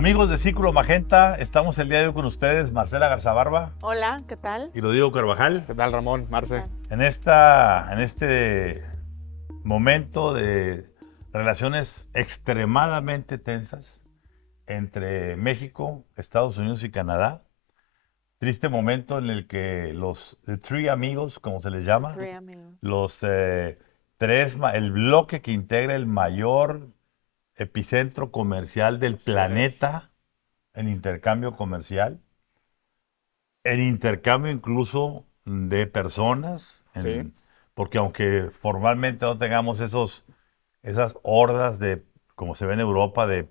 Amigos de Círculo Magenta, estamos el día de hoy con ustedes, Marcela Garzabarba Hola, ¿qué tal? y Rodrigo Carvajal, ¿Qué tal, Ramón? Marce. en este momento de relaciones extremadamente tensas entre México, Estados Unidos y Canadá. Triste momento en el que los Three Amigos, como se les llama, Three amigos. los el bloque que integra el mayor epicentro comercial del Así planeta en intercambio comercial, en intercambio incluso de personas, Sí, porque aunque formalmente no tengamos esas hordas de, como se ve en Europa, de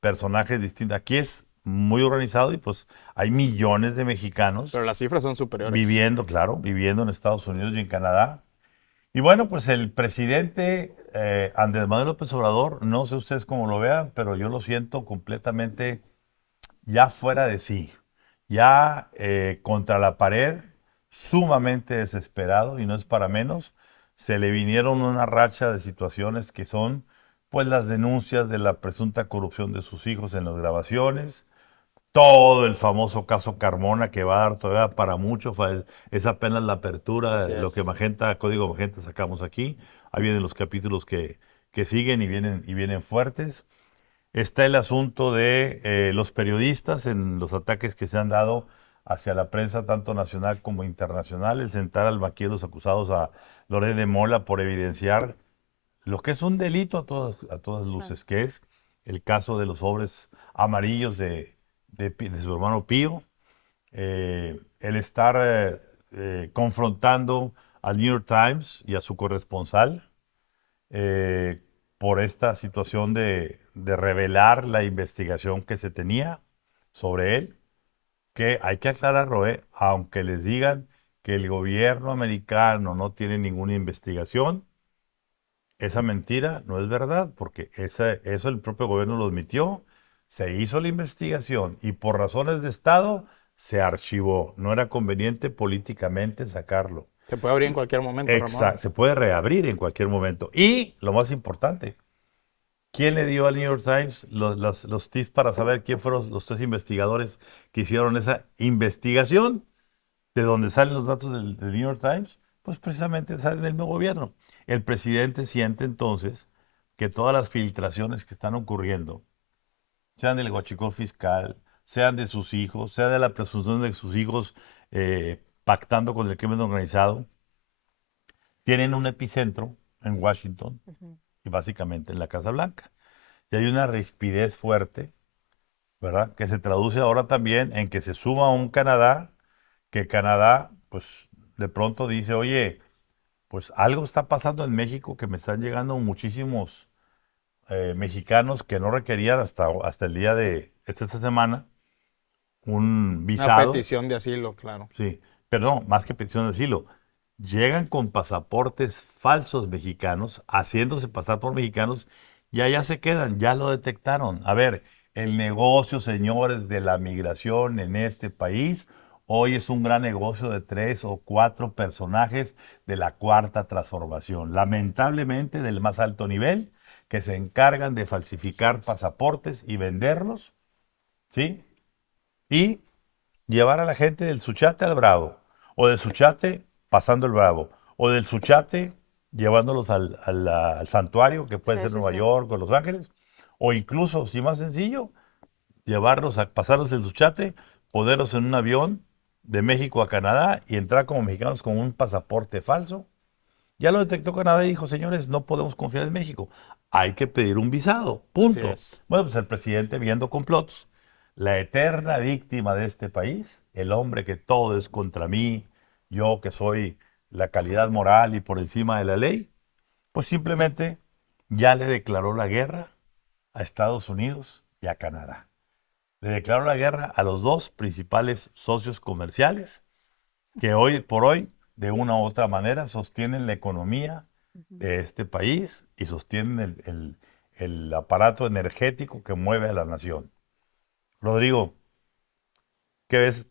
personajes distintos, aquí es muy organizado y pues hay millones de mexicanos pero las cifras son superiores. viviendo, claro, viviendo en Estados Unidos y en Canadá. Y bueno, pues el presidente Andrés Manuel López Obrador, no sé ustedes cómo lo vean, pero yo lo siento completamente ya fuera de sí, ya contra la pared, sumamente desesperado, y no es para menos. Se le vinieron una racha de situaciones que son pues las denuncias de la presunta corrupción de sus hijos en las grabaciones, todo el famoso caso Carmona, que va a dar todavía para mucho, es apenas la apertura, Así lo que es. Código Magenta sacamos aquí. Ahí vienen los capítulos que siguen y vienen fuertes. Está el asunto de los periodistas en los ataques que se han dado hacia la prensa, tanto nacional como internacional, el sentar al banquillo de los acusados a Loret de Mola por evidenciar lo que es un delito a todas Ah, luces, que es el caso de los sobres amarillos de su hermano Pío, el estar confrontando al New York Times y a su corresponsal, eh, por esta situación de revelar la investigación que se tenía sobre él, que hay que aclararlo, aunque les digan que el gobierno americano no tiene ninguna investigación, esa mentira no es verdad, porque eso el propio gobierno lo admitió, se hizo la investigación y por razones de Estado se archivó, no era conveniente políticamente sacarlo. Se puede abrir en cualquier momento, Ramón. Se puede reabrir en cualquier momento. Y lo más importante, ¿quién le dio al New York Times los tips para saber quién fueron los tres investigadores que hicieron esa investigación? ¿De dónde salen los datos del New York Times? Pues precisamente salen del mismo gobierno. El presidente siente entonces que todas las filtraciones que están ocurriendo, sean del huachicol fiscal, sean de sus hijos, sea de la presunción de sus hijos pactando con el crimen organizado, tienen un epicentro en Washington ujú. y básicamente en la Casa Blanca. Y hay una rispidez fuerte, ¿verdad? Que se traduce ahora también en que se suma un Canadá, que Canadá, pues de pronto dice, oye, pues algo está pasando en México, que me están llegando muchísimos mexicanos que no requerían hasta el día de esta semana un Una visado, petición de asilo, claro. sí, pero no, más que petición de asilo. Llegan con pasaportes falsos mexicanos, haciéndose pasar por mexicanos, y allá se quedan, ya lo detectaron. A ver, el negocio, señores, de la migración en este país, hoy es un gran negocio de 3 o 4 personajes de la cuarta transformación, lamentablemente del más alto nivel, que se encargan de Así falsificar es. pasaportes y venderlos, ¿sí? Y llevar a la gente del Suchate al Bravo, o del Suchate pasando el Bravo, o del Suchate llevándolos al santuario, que puede Sí, ser sí, Nueva sí. York o Los Ángeles, o incluso, si más sencillo, llevarlos a pasarlos del Suchate, ponerlos en un avión de México a Canadá y entrar como mexicanos con un pasaporte falso. Ya lo detectó Canadá y dijo, señores, no podemos confiar en México. Hay que pedir un visado. Así Punto. es. Bueno, pues el presidente viendo complots, la eterna víctima de este país, el hombre que todo es contra mí, yo que soy la calidad moral y por encima de la ley, pues simplemente ya le declaró la guerra a Estados Unidos y a Canadá. Le declaró la guerra a los dos principales socios comerciales que hoy por hoy, de una u otra manera, sostienen la economía Ujú. de este país y sostienen el aparato energético que mueve a la nación. Rodrigo, ¿qué ves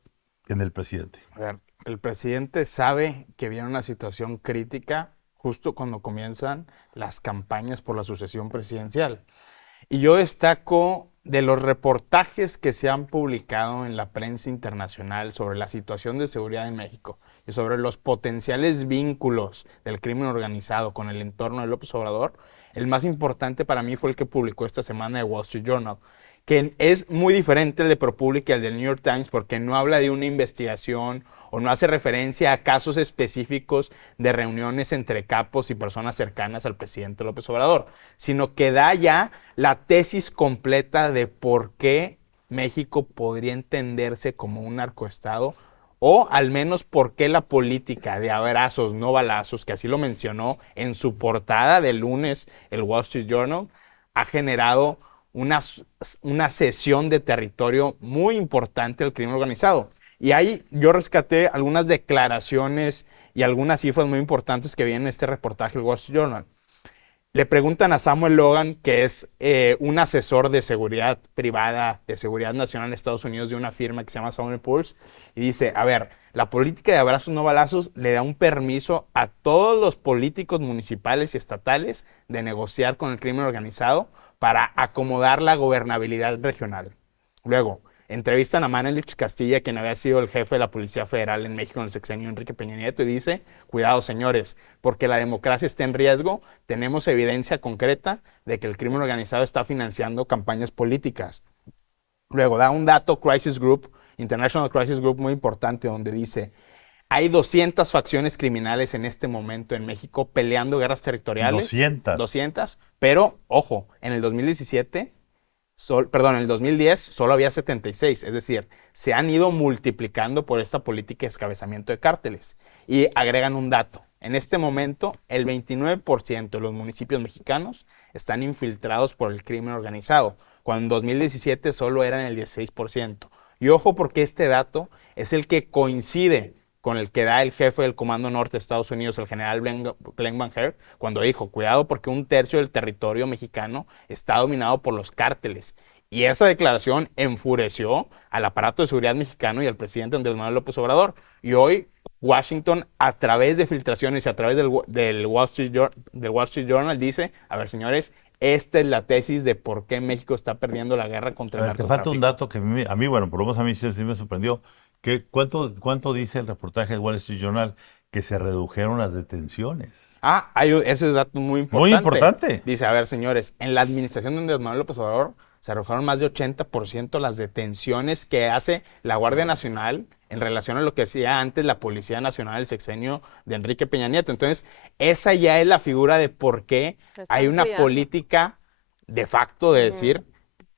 en el presidente? A ver, el presidente sabe que viene una situación crítica justo cuando comienzan las campañas por la sucesión presidencial. Y yo destaco de los reportajes que se han publicado en la prensa internacional sobre la situación de seguridad en México y sobre los potenciales vínculos del crimen organizado con el entorno de López Obrador. El más importante para mí fue el que publicó esta semana el Wall Street Journal, que es muy diferente el de ProPublica y el del New York Times porque no habla de una investigación o no hace referencia a casos específicos de reuniones entre capos y personas cercanas al presidente López Obrador, sino que da ya la tesis completa de por qué México podría entenderse como un narcoestado o al menos por qué la política de abrazos, no balazos, que así lo mencionó en su portada del lunes el Wall Street Journal, ha generado una cesión de territorio muy importante al crimen organizado. Y ahí yo rescaté algunas declaraciones y algunas cifras muy importantes que vienen en este reportaje del Wall Street Journal. Le preguntan a Samuel Logan, que es un asesor de seguridad privada, de seguridad nacional en Estados Unidos de una firma que se llama Standard & Poor's, y dice, a ver, la política de abrazos no balazos le da un permiso a todos los políticos municipales y estatales de negociar con el crimen organizado para acomodar la gobernabilidad regional. Luego, entrevistan a Manelich Castilla, quien había sido el jefe de la Policía Federal en México en el sexenio Enrique Peña Nieto, y dice, cuidado señores, porque la democracia está en riesgo, tenemos evidencia concreta de que el crimen organizado está financiando campañas políticas. Luego da un dato Crisis Group, International Crisis Group, muy importante, donde dice, hay 200 facciones criminales en este momento en México peleando guerras territoriales. 200, pero, ojo, en el 2017... en el 2010 solo había 76, es decir, se han ido multiplicando por esta política de descabezamiento de cárteles. Y agregan un dato, en este momento el 29% de los municipios mexicanos están infiltrados por el crimen organizado, cuando en 2017 solo eran el 16%. Y ojo porque este dato es el que coincide con el que da el jefe del Comando Norte de Estados Unidos, el general Glenn Van Herk, cuando dijo, cuidado porque un tercio del territorio mexicano está dominado por los cárteles. Y esa declaración enfureció al aparato de seguridad mexicano y al presidente Andrés Manuel López Obrador. Y hoy Washington, a través de filtraciones y a través del Wall Street Journal, dice, a ver señores, esta es la tesis de por qué México está perdiendo la guerra contra el narcotráfico. Te falta un dato que bueno, por lo menos a mí sí me sorprendió. ¿Cuánto dice el reportaje del Wall Street Journal que se redujeron las detenciones? Hay ese dato muy importante. Muy importante. Dice, a ver, señores, en la administración de Andrés Manuel López Obrador se redujeron más de 80% las detenciones que hace la Guardia Nacional en relación a lo que hacía antes la Policía Nacional del sexenio de Enrique Peña Nieto. Entonces, esa ya es la figura de por qué hay una política de facto de decir,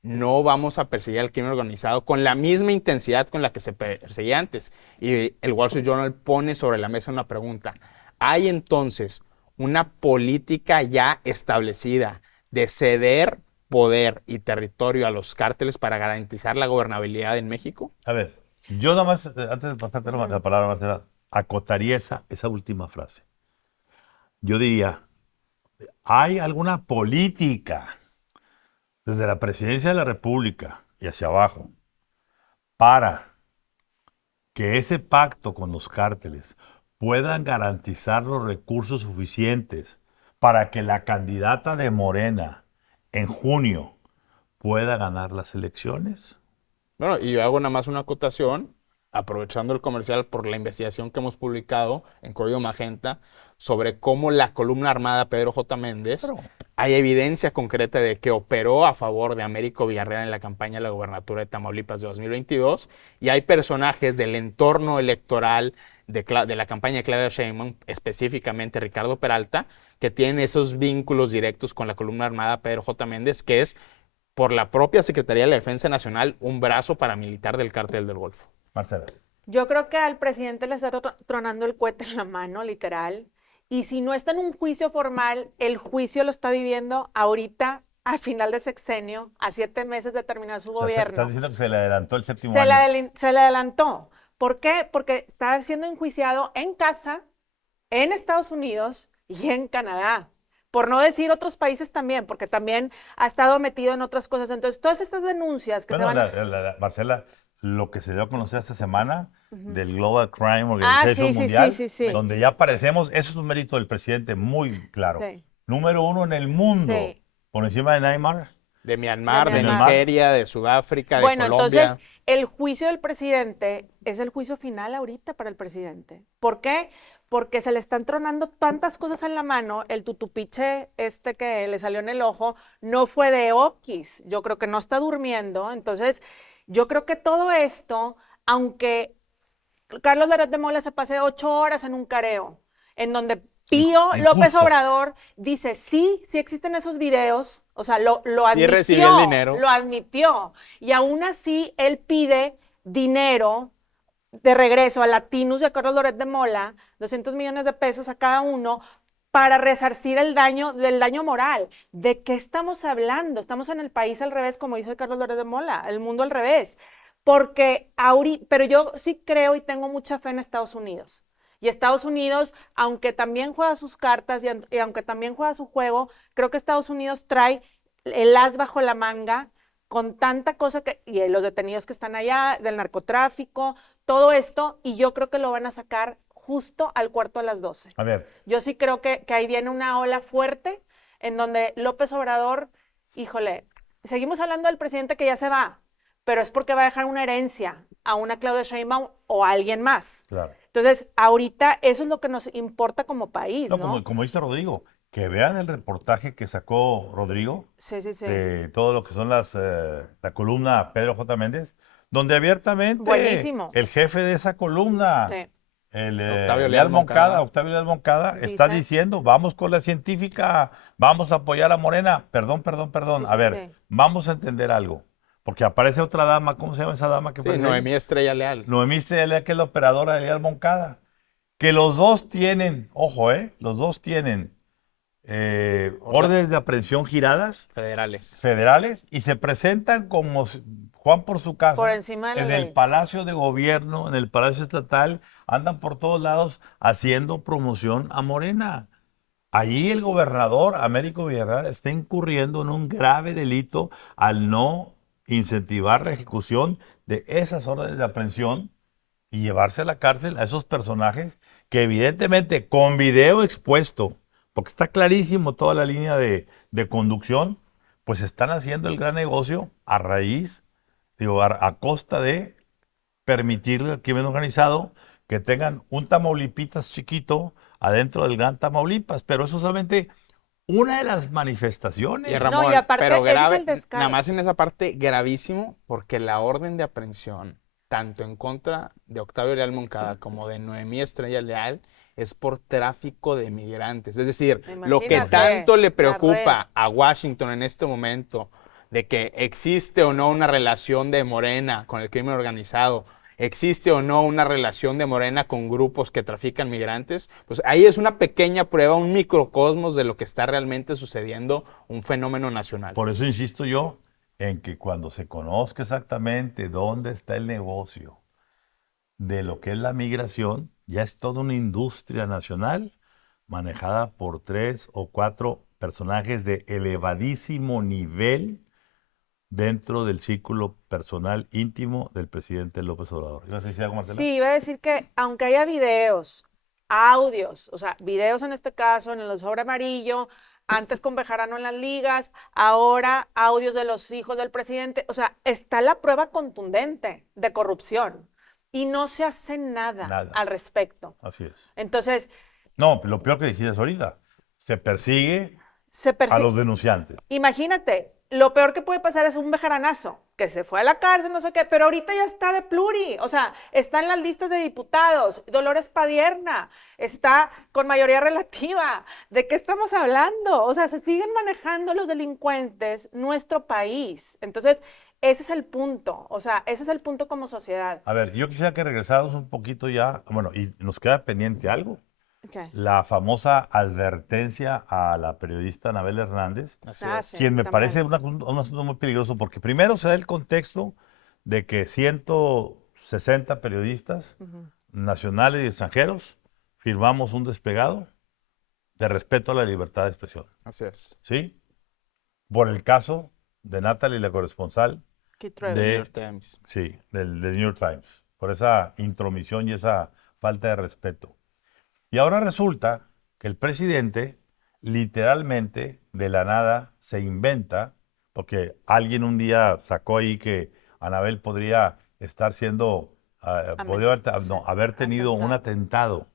no vamos a perseguir al crimen organizado con la misma intensidad con la que se perseguía antes. Y el Wall Street Journal pone sobre la mesa una pregunta. ¿Hay entonces una política ya establecida de ceder poder y territorio a los cárteles para garantizar la gobernabilidad en México? A ver, yo nada más, antes de pasarte la palabra, Marcela, acotaría esa última frase. Yo diría, ¿hay alguna política desde la presidencia de la República y hacia abajo para que ese pacto con los cárteles puedan garantizar los recursos suficientes para que la candidata de Morena en junio pueda ganar las elecciones? Bueno, y yo hago nada más una acotación, aprovechando el comercial por la investigación que hemos publicado en Código Magenta sobre cómo la columna armada Pedro J. Méndez, hay evidencia concreta de que operó a favor de Américo Villarreal en la campaña de la gobernatura de Tamaulipas de 2022, y hay personajes del entorno electoral de la campaña de Claudia Sheinbaum, específicamente Ricardo Peralta, que tienen esos vínculos directos con la columna armada Pedro J. Méndez, que es por la propia Secretaría de la Defensa Nacional un brazo paramilitar del Cártel del Golfo. Marcela. Yo creo que al presidente le está tronando el cohete en la mano, literal. Y si no está en un juicio formal, el juicio lo está viviendo ahorita, al final de sexenio, a 7 meses de terminar su gobierno. Estás diciendo que se le adelantó el séptimo año. Se le adelantó. ¿Por qué? Porque está siendo enjuiciado en casa, en Estados Unidos y en Canadá. Por no decir otros países también, porque también ha estado metido en otras cosas. Entonces, todas estas denuncias que se van... Marcela, lo que se dio a conocer esta semana del Global Crime Organization Mundial, sí. donde ya aparecemos, eso es un mérito del presidente muy claro. Sí. Número 1 en el mundo, por encima de Neymar, De Myanmar, De de Myanmar. Nigeria, de Sudáfrica, de Bueno, Colombia. entonces el juicio del presidente es el juicio final ahorita para el presidente. ¿Por qué? Porque se le están tronando tantas cosas en la mano. El tutupiche que le salió en el ojo no fue de Oquis. Yo creo que no está durmiendo. Entonces, yo creo que todo esto, aunque Carlos Loret de Mola se pase 8 horas en un careo, en donde Pío López Injusto. Obrador dice, sí, sí existen esos videos, o sea, lo Sí recibió el dinero. lo admitió, y aún así él pide dinero de regreso a Latinus y a Carlos Loret de Mola, 200 millones de pesos a cada uno, para resarcir el daño del daño moral. ¿De qué estamos hablando? Estamos en el país al revés, como dice Carlos Loret de Mola, el mundo al revés. Porque ahorita, pero yo sí creo y tengo mucha fe en Estados Unidos. Y Estados Unidos, aunque también juega sus cartas y aunque también juega su juego, creo que Estados Unidos trae el as bajo la manga con tanta cosa y los detenidos que están allá, del narcotráfico, todo esto, y yo creo que lo van a sacar justo al cuarto a las 12. A ver, Yo sí creo que ahí viene una ola fuerte en donde López Obrador, híjole, seguimos hablando del presidente que ya se va, pero es porque va a dejar una herencia a una Claudia Sheinbaum o a alguien más. claro. Entonces, ahorita eso es lo que nos importa como país, No, ¿no? como dice Rodrigo, que vean el reportaje que sacó Rodrigo Sí, sí, sí. de todo lo que son la columna Pedro J. Méndez, donde abiertamente Buenísimo. el jefe de esa columna, Sí. el Octavio Leal Leal Moncada, Moncada. Octavio Leal Moncada, está Dice. diciendo, vamos con la científica, vamos a apoyar a Morena. Perdón. Sí, A sí, ver, sí. vamos a entender algo. Porque aparece otra dama, ¿cómo se llama esa dama que Sí, aparece ahí? Noemí Estrella Leal. Noemí Estrella Leal, que es la operadora de Leal Moncada. Que los dos tienen, ojo, los dos tienen órdenes de aprehensión giradas Federales. federales y se presentan como Juan por su casa Por encima de la en ley. el Palacio de Gobierno, en el Palacio Estatal, andan por todos lados haciendo promoción a Morena. Allí el gobernador Américo Villarreal está incurriendo en un grave delito al no incentivar la ejecución de esas órdenes de aprehensión y llevarse a la cárcel a esos personajes que evidentemente con video expuesto, porque está clarísimo toda la línea de conducción, pues están haciendo el gran negocio a raíz, digo, a costa de permitirle al crimen organizado que tengan un Tamaulipitas chiquito adentro del gran Tamaulipas, pero eso solamente una de las manifestaciones. Y No, Ramón, y aparte, pero ese es grave, el descaro. nada más en esa parte gravísimo, porque la orden de aprehensión, tanto en contra de Octavio Leal Moncada como de Noemí Estrella Leal, es por tráfico de migrantes. Es decir, lo que Imagínate, tanto le la preocupa a Washington en este momento, de que existe o no una relación de Morena con el crimen organizado, existe o no una relación de Morena con grupos que trafican migrantes, pues ahí es una pequeña prueba, un microcosmos de lo que está realmente sucediendo, un fenómeno nacional. Por eso insisto yo en que cuando se conozca exactamente dónde está el negocio de lo que es la migración, ya es toda una industria nacional manejada por 3 o 4 personajes de elevadísimo nivel dentro del círculo personal íntimo del presidente López Obrador. ¿Ibas a decir algo, Marcela? Sí, iba a decir que aunque haya videos, audios, o sea, videos en este caso, en el sobre amarillo, antes con Bejarano en las ligas, ahora audios de los hijos del presidente, o sea, está la prueba contundente de corrupción y no se hace nada, Nada. al respecto. Así es. Entonces, No, lo peor que dijiste ahorita, se persigue se a persigue. los denunciantes. Imagínate, lo peor que puede pasar es un bejaranazo, que se fue a la cárcel, no sé qué, pero ahorita ya está de pluri, o sea, está en las listas de diputados, Dolores Padierna, está con mayoría relativa. ¿De qué estamos hablando? O sea, se siguen manejando los delincuentes nuestro país. Entonces, ese es el punto, o sea, ese es el punto como sociedad. A ver, yo quisiera que regresáramos un poquito ya, bueno, y nos queda pendiente algo. Okay. La famosa advertencia a la periodista Anabel Hernández, Así Ah, es. sí. quien me también. parece un asunto muy peligroso, porque primero se da el contexto de que 160 periodistas nacionales y extranjeros firmamos un desplegado de respeto a la libertad de expresión, Así es. ¿sí? Por el caso de Natalie, la corresponsal Keith Trevor. de- New York Times. sí, del New York Times, por esa intromisión y esa falta de respeto. Y ahora resulta que el presidente literalmente de la nada se inventa porque alguien un día sacó ahí que Anabel podría estar siendo, podría haber tenido un atentado.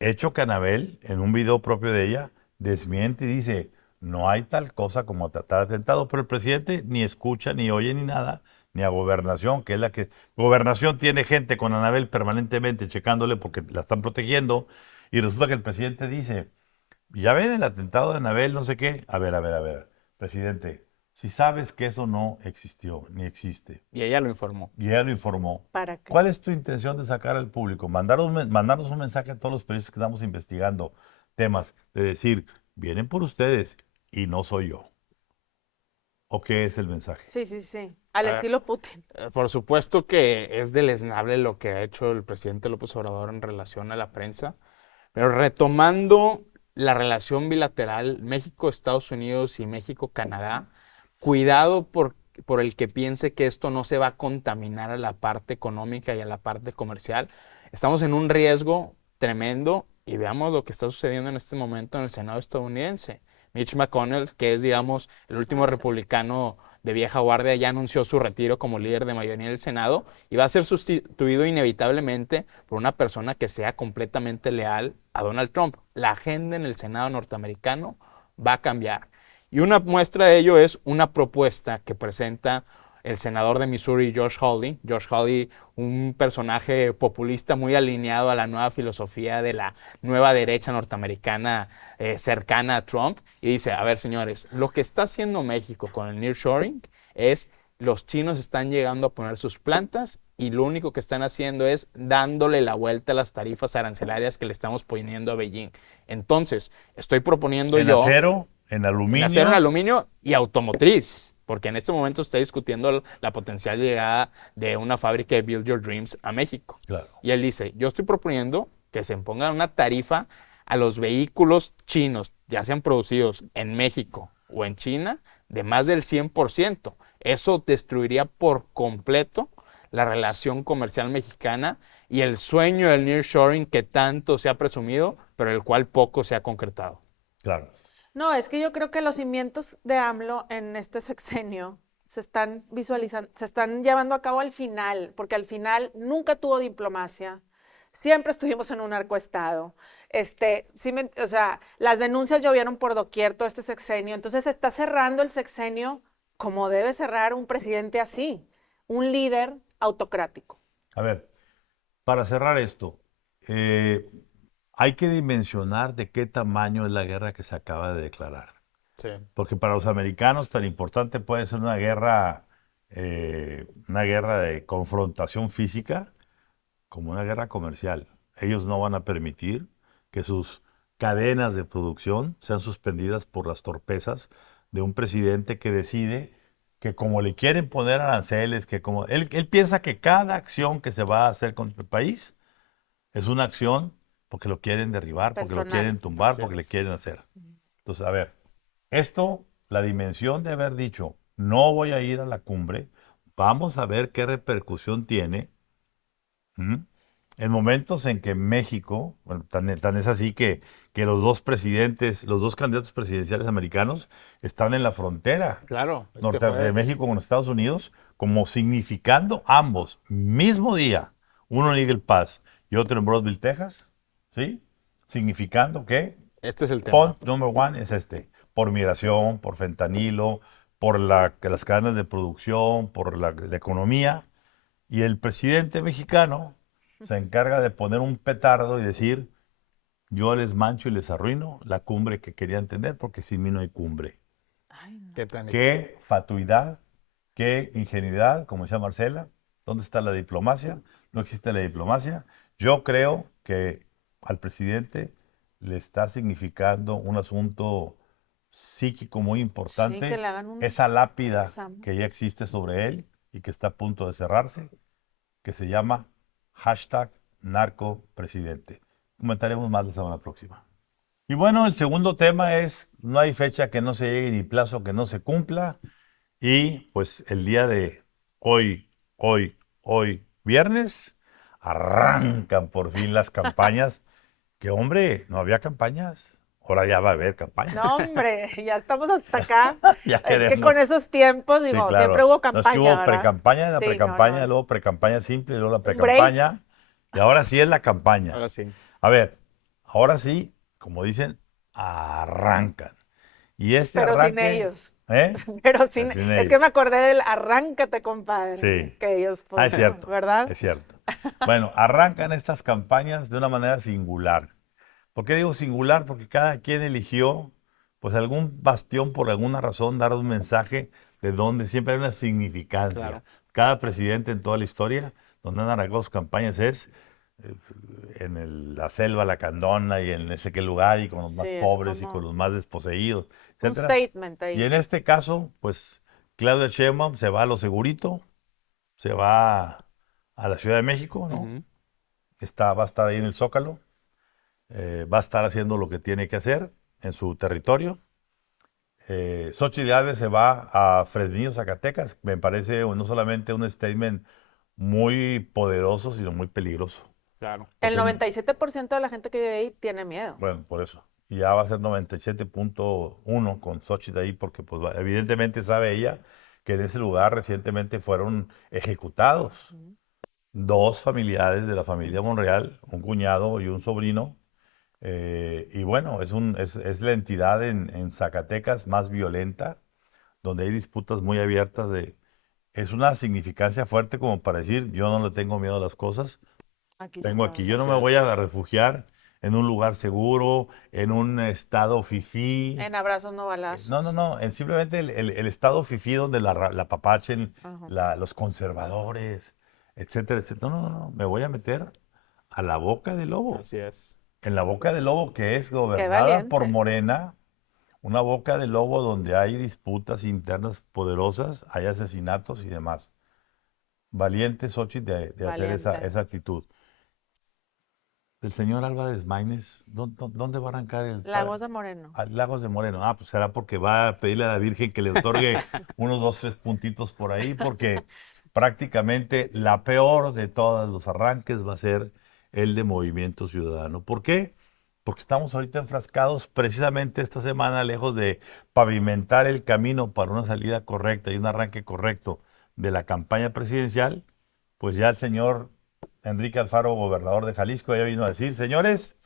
Hecho que Anabel, en un video propio de ella, desmiente y dice, no hay tal cosa como tratar de atentado, pero el presidente ni escucha, ni oye, ni nada, ni a Gobernación, que es la que... Gobernación tiene gente con Anabel permanentemente checándole porque la están protegiendo, y resulta que el presidente dice, ya ven el atentado de Anabel, no sé qué. A ver, presidente, si sabes que eso no existió, ni existe, Y ella lo informó. y ella lo informó, ¿Para qué? ¿cuál es tu intención de sacar al público? Mandarnos un mensaje a todos los periodistas que estamos investigando temas, de decir, vienen por ustedes y no soy yo. ¿O qué es el mensaje? Sí, sí, sí. Al Ah, estilo Putin. Por supuesto que es deleznable lo que ha hecho el presidente López Obrador en relación a la prensa, pero retomando la relación bilateral México-Estados Unidos y México-Canadá, cuidado por el que piense que esto no se va a contaminar a la parte económica y a la parte comercial. Estamos en un riesgo tremendo y veamos lo que está sucediendo en este momento en el Senado estadounidense. Mitch McConnell, que es, digamos, el último Sí. republicano de vieja guardia, ya anunció su retiro como líder de mayoría en el Senado y va a ser sustituido inevitablemente por una persona que sea completamente leal a Donald Trump. La agenda en el Senado norteamericano va a cambiar. Y una muestra de ello es una propuesta que presenta el senador de Missouri, Josh Hawley. Josh Hawley, un personaje populista muy alineado a la nueva filosofía de la nueva derecha norteamericana cercana a Trump. Y dice, a ver, señores, lo que está haciendo México con el nearshoring es los chinos están llegando a poner sus plantas y lo único que están haciendo es dándole la vuelta a las tarifas arancelarias que le estamos poniendo a Beijing. Entonces, estoy proponiendo En yo acero, en en acero, en aluminio, aluminio y automotriz, porque en este momento está discutiendo la potencial llegada de una fábrica de Build Your Dreams a México. claro. Y él dice, yo estoy proponiendo que se imponga una tarifa a los vehículos chinos, ya sean producidos en México o en China, de más del 100%. Eso destruiría por completo la relación comercial mexicana y el sueño del nearshoring que tanto se ha presumido, pero el cual poco se ha concretado. Claro. No, es que yo creo que los cimientos de AMLO en este sexenio se están visualizando, se están llevando a cabo al final, porque al final nunca tuvo diplomacia, siempre estuvimos en un narcoestado. O sea, las denuncias llovieron por doquier todo este sexenio, entonces se está cerrando el sexenio como debe cerrar un presidente así, un líder autocrático. A ver, para cerrar esto, eh, hay que dimensionar de qué tamaño es la guerra que se acaba de declarar. Sí. Porque para los americanos tan importante puede ser una guerra de confrontación física como una guerra comercial. Ellos no van a permitir que sus cadenas de producción sean suspendidas por las torpezas de un presidente que decide que como le quieren poner aranceles, que como él piensa que cada acción que se va a hacer contra el país es una acción porque lo quieren derribar, porque lo Personal. quieren tumbar, Así porque le es. quieren hacer. Entonces, a ver, esto, la dimensión de haber dicho, no voy a ir a la cumbre, vamos a ver qué repercusión tiene. ¿Mm? En momentos en que México, bueno, tan es así que los dos presidentes, los dos candidatos presidenciales americanos están en la frontera Claro, de México con Estados Unidos, como significando ambos, mismo día, uno en Eagle Pass y otro en Broadville, Texas, ¿sí? Significando que este es el tema. point number one es por migración, por fentanilo, por las cadenas de producción, por la economía. Y el presidente mexicano se encarga de poner un petardo y decir, yo les mancho y les arruino la cumbre que querían tener porque sin mí no hay cumbre. Ay, no. ¿Qué tan Qué fatuidad, qué ingenuidad, como decía Marcela. ¿Dónde está la diplomacia? No existe la diplomacia. Yo creo que al presidente le está significando un asunto psíquico muy Sí, que importante, le hagan un esa lápida examen. que ya existe sobre él y que está a punto de cerrarse, que se llama hashtag narcopresidente. Comentaremos más la semana próxima. Y bueno, el segundo tema es, no hay fecha que no se llegue ni plazo que no se cumpla. Y pues el día de hoy, viernes, arrancan por fin las campañas. Que hombre, no había campañas. ahora ya va a haber campaña. No, hombre, ya estamos hasta acá. Ya Es que queremos. con esos tiempos, Sí, digo, claro. siempre hubo No, es que campaña, hubo ¿verdad? pre-campaña, la Sí, pre-campaña, no. luego pre-campaña simple, luego la Un break. pre-campaña, y ahora sí es la campaña. Ahora sí. A ver, ahora sí, como dicen, arrancan. Y este Pero sin arranque, ellos. ¿eh? Pero sin, Sin es ellos. que me acordé del arráncate, compadre. Sí. Que ellos, Ah, es pues, cierto, ¿verdad? es cierto. Bueno, arrancan estas campañas de una manera singular. ¿Por qué digo singular? Porque cada quien eligió, pues, algún bastión por alguna razón, dar un mensaje de donde siempre hay una significancia. Claro. Cada presidente en toda la historia, donde han arrancado sus campañas es eh, en la selva lacandona y en ese que lugar y con los Sí, más es pobres y como con los más desposeídos, un etcétera. statement Y ahí. en este caso, pues, Claudia Sheinbaum se va a lo segurito, se va a la Ciudad de México, ¿no? Ujú. Va a estar ahí en el Zócalo, va a estar haciendo lo que tiene que hacer en su territorio. Xóchitl Gálvez se va a Fresnillo, Zacatecas. Me parece no solamente un statement muy poderoso, sino muy peligroso. Claro. El Porque, 97% de la gente que vive ahí tiene miedo. bueno, por eso. Y ya va a ser 97.1 con Xóchitl ahí, porque pues, evidentemente sabe ella que en ese lugar recientemente fueron ejecutados Ujú. dos familiares de la familia Monreal, un cuñado y un sobrino. Y bueno, es la entidad en Zacatecas más violenta, donde hay disputas muy abiertas es una significancia fuerte como para decir, yo no le tengo miedo a las cosas, Aquí tengo aquí, estoy. yo no Así me voy es. a refugiar en un lugar seguro, en un estado fifí. En abrazos no balazos. No, en simplemente el estado fifí donde la papachen Ajá. los conservadores, etcétera, etcétera. No, me voy a meter a la boca del lobo. Así es. En la boca del lobo que es Qué gobernada por valiente. Morena, una boca del lobo donde hay disputas internas poderosas, hay asesinatos y demás. Valiente Xochitl de hacer esa Valiente. actitud. El señor Álvarez Maínez, ¿dónde va a arrancar Lagos de Moreno. Lagos de Moreno? Ah, pues será porque va a pedirle a la Virgen que le otorgue unos 2, 3 puntitos por ahí, porque prácticamente la peor de todos los arranques va a ser el de Movimiento Ciudadano. ¿Por qué? Porque estamos ahorita enfrascados precisamente esta semana, lejos de pavimentar el camino para una salida correcta y un arranque correcto de la campaña presidencial, pues ya el señor Enrique Alfaro, gobernador de Jalisco, ya vino a decir, señores,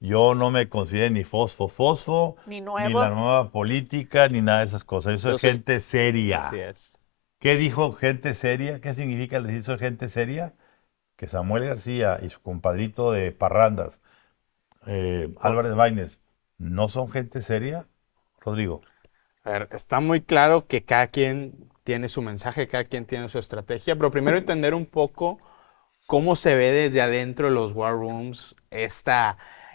yo no me considero ni fosfo, Ni ni nuevo. la nueva política, ni nada de esas cosas. Yo soy Yo soy- gente seria. Así es. ¿Qué dijo gente seria? ¿Qué significa decir soy gente seria? Que Samuel García y su compadrito de Parrandas, Álvarez Maínez, ¿no son gente seria, Rodrigo? A ver, está muy claro que cada quien tiene su mensaje, cada quien tiene su estrategia, pero primero entender un poco cómo se ve desde adentro de los war rooms este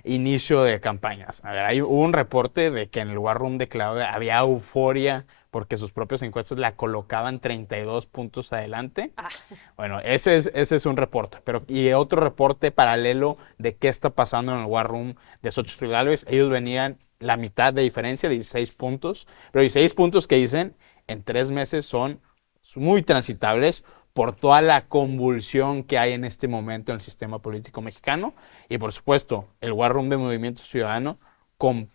inicio de campañas. A ver, hubo un reporte de que en el war room de Claudia había euforia porque sus propios encuestas la colocaban 32 puntos adelante. Ah, Bueno, ese es un reporte. Y otro reporte paralelo de qué está pasando en el war room de Xochitl Gálvez. Ellos venían la mitad de diferencia, 16 puntos, pero 16 puntos que dicen en 3 meses son muy transitables por toda la convulsión que hay en este momento en el sistema político mexicano. Y por supuesto, el war room de Movimiento Ciudadano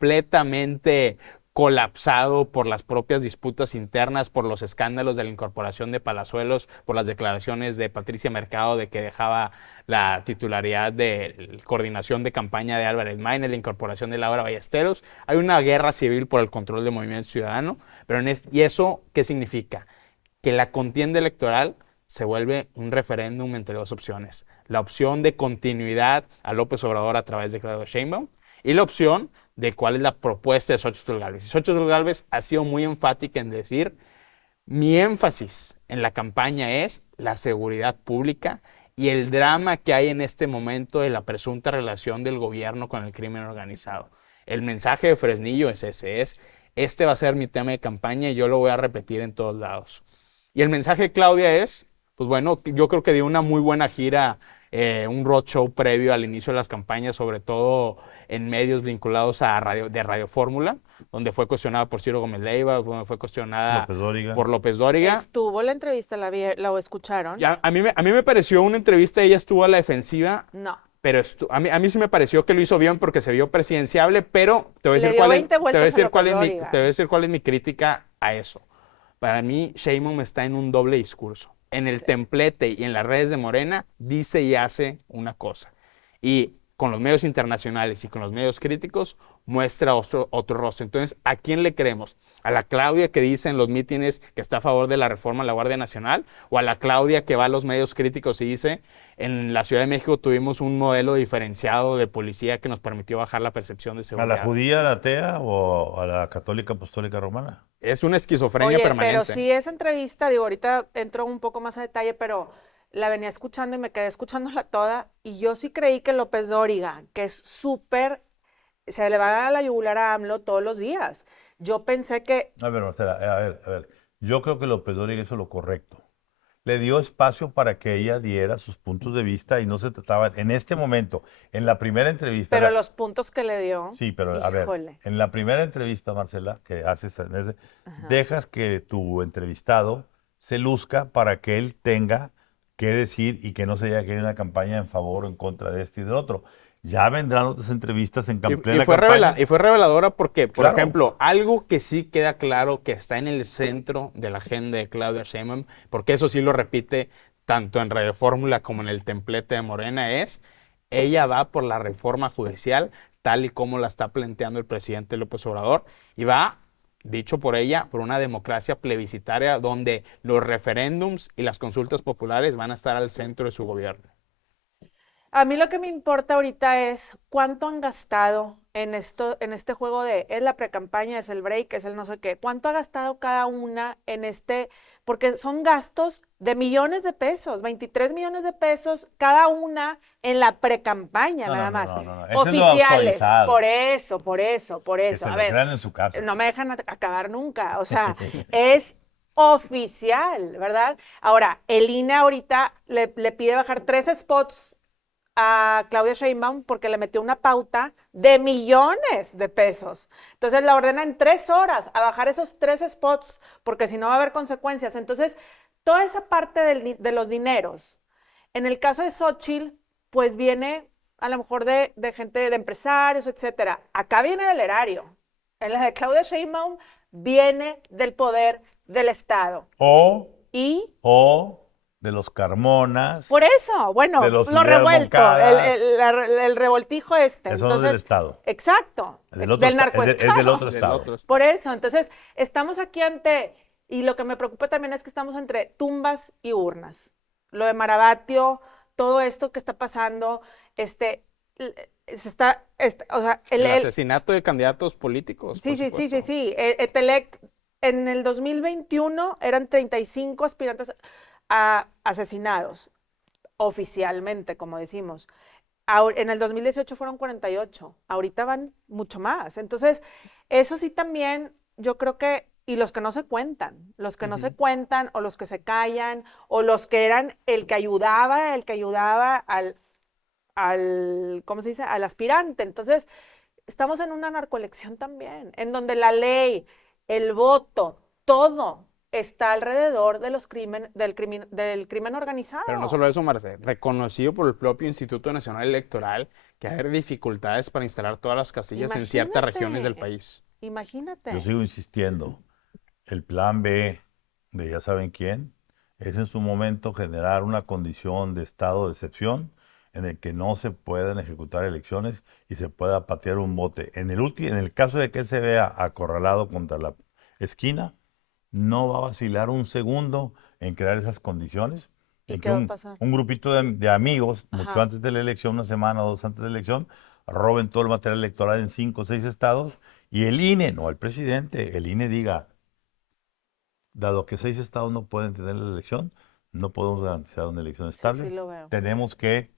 completamente colapsado por las propias disputas internas, por los escándalos de la incorporación de Palazuelos, por las declaraciones de Patricia Mercado de que dejaba la titularidad de coordinación de campaña de Álvarez Maínez, la incorporación de Laura Ballesteros. Hay una guerra civil por el control del Movimiento Ciudadano, pero ¿y eso qué significa? Que la contienda electoral se vuelve un referéndum entre dos opciones. La opción de continuidad a López Obrador a través de Claudia Sheinbaum y la opción de cuál es la propuesta de Xóchitl Gálvez. Y Xóchitl Gálvez ha sido muy enfática en decir, mi énfasis en la campaña es la seguridad pública y el drama que hay en este momento de la presunta relación del gobierno con el crimen organizado. El mensaje de Fresnillo es ese, este va a ser mi tema de campaña y yo lo voy a repetir en todos lados. Y el mensaje de Claudia es, pues bueno, yo creo que dio una muy buena gira, un roadshow previo al inicio de las campañas, sobre todo en medios vinculados a Radio Fórmula, donde fue cuestionada por Ciro Gómez Leiva, donde fue cuestionada López Dóriga. por López Dóriga. estuvo la entrevista, ¿la escucharon? A mí me pareció una entrevista, ella estuvo a la defensiva. No. pero a mí sí me pareció que lo hizo bien porque se vio presidenciable, pero te voy a Le decir dio 20 vueltas a López te voy Dóriga. a decir cuál es mi crítica a eso. Para mí, Sheinbaum está en un doble discurso. En el templete y en las redes de Morena dice y hace una cosa. Y con los medios internacionales y con los medios críticos muestra otro rostro. Entonces, ¿a quién le creemos? ¿A la Claudia que dice en los mítines que está a favor de la reforma a la Guardia Nacional? ¿O a la Claudia que va a los medios críticos y dice, en la Ciudad de México tuvimos un modelo diferenciado de policía que nos permitió bajar la percepción de ¿A seguridad? la judía, a la atea o a la católica apostólica romana? Es una esquizofrenia Oye, permanente. pero sí esa entrevista, digo, ahorita entro un poco más a detalle, pero la venía escuchando y me quedé escuchándola toda y yo sí creí que López Dóriga, que es súper, se le va a la yugular a AMLO todos los días. Yo pensé que, A ver, Marcela, a ver. Yo creo que López Dóriga hizo lo correcto. Le dio espacio para que ella diera sus puntos de vista y no se trataba, en este momento, en la primera entrevista. pero los puntos que le dio, Sí, pero a ver, híjole, en la primera entrevista, Marcela, que haces, ajá. dejas que tu entrevistado se luzca para que él tenga que decir y que no se haya que haya una campaña en favor o en contra de este y del otro. Ya vendrán otras entrevistas en plena campaña. Y fue reveladora porque, por Claro. ejemplo, algo que sí queda claro que está en el centro de la agenda de Claudia Sheinbaum, porque eso sí lo repite tanto en Radio Fórmula como en el templete de Morena, es ella va por la reforma judicial tal y como la está planteando el presidente López Obrador y va, dicho por ella, por una democracia plebiscitaria donde los referéndums y las consultas populares van a estar al centro de su gobierno. A mí lo que me importa ahorita es cuánto han gastado en esto, en este juego de es la precampaña, es el break, es el no sé qué. ¿Cuánto ha gastado cada una en este? Porque son gastos de millones de pesos, 23 millones de pesos cada una en la precampaña, No, nada no, más. no. Eso es lo Oficiales. autorizado. Por Que eso. se A lo ver, crean en su casa. no me dejan acabar nunca. O sea, es oficial, ¿verdad? Ahora, el INE ahorita le pide bajar 3 spots a Claudia Sheinbaum porque le metió una pauta de millones de pesos. Entonces la ordena en 3 horas a bajar esos 3 spots porque si no va a haber consecuencias. Entonces, toda esa parte de los dineros, en el caso de Xochitl, pues viene a lo mejor de gente, de empresarios, etcétera. Acá viene del erario. En la de Claudia Sheinbaum viene del poder del Estado. Y De los Carmonas. por eso, bueno, de los lo Higueras revuelto, Moncada. el revoltijo este. Eso no es del Estado. Exacto, Es del otro del esta- narcoestado. es del otro Del estado. otro estado. Por eso, entonces, estamos aquí ante, y lo que me preocupa también es que estamos entre tumbas y urnas. Lo de Marabatio, todo esto que está pasando, o sea, El asesinato de candidatos políticos. Sí, por sí, sí, sí, supuesto. sí. Etelec, en el 2021 eran 35 aspirantes asesinados, oficialmente, como decimos. En el 2018 fueron 48, ahorita van mucho más. Entonces, eso sí también, yo creo que, y los que no se cuentan, los que no se cuentan, o los que se callan, o los que eran el que ayudaba ¿cómo se dice? Al aspirante. Entonces, estamos en una narcoelección también, en donde la ley, el voto, todo está alrededor de del crimen organizado. Pero no solo eso, Marce, reconocido por el propio Instituto Nacional Electoral que hay dificultades para instalar todas las casillas en ciertas regiones del país. Imagínate. Yo sigo insistiendo. El plan B de ya saben quién es en su momento generar una condición de estado de excepción en el que no se puedan ejecutar elecciones y se pueda patear un bote. En el caso de que él se vea acorralado contra la esquina, no va a vacilar un segundo en crear esas condiciones. ¿Y En qué que va a pasar? un grupito de amigos, mucho Ajá. antes de la elección, una semana o dos antes de la elección, roben todo el material electoral en 5 o 6 estados y el INE, no el presidente, el INE diga, dado que 6 estados no pueden tener la elección, no podemos garantizar una elección estable. Sí, lo veo. Tenemos que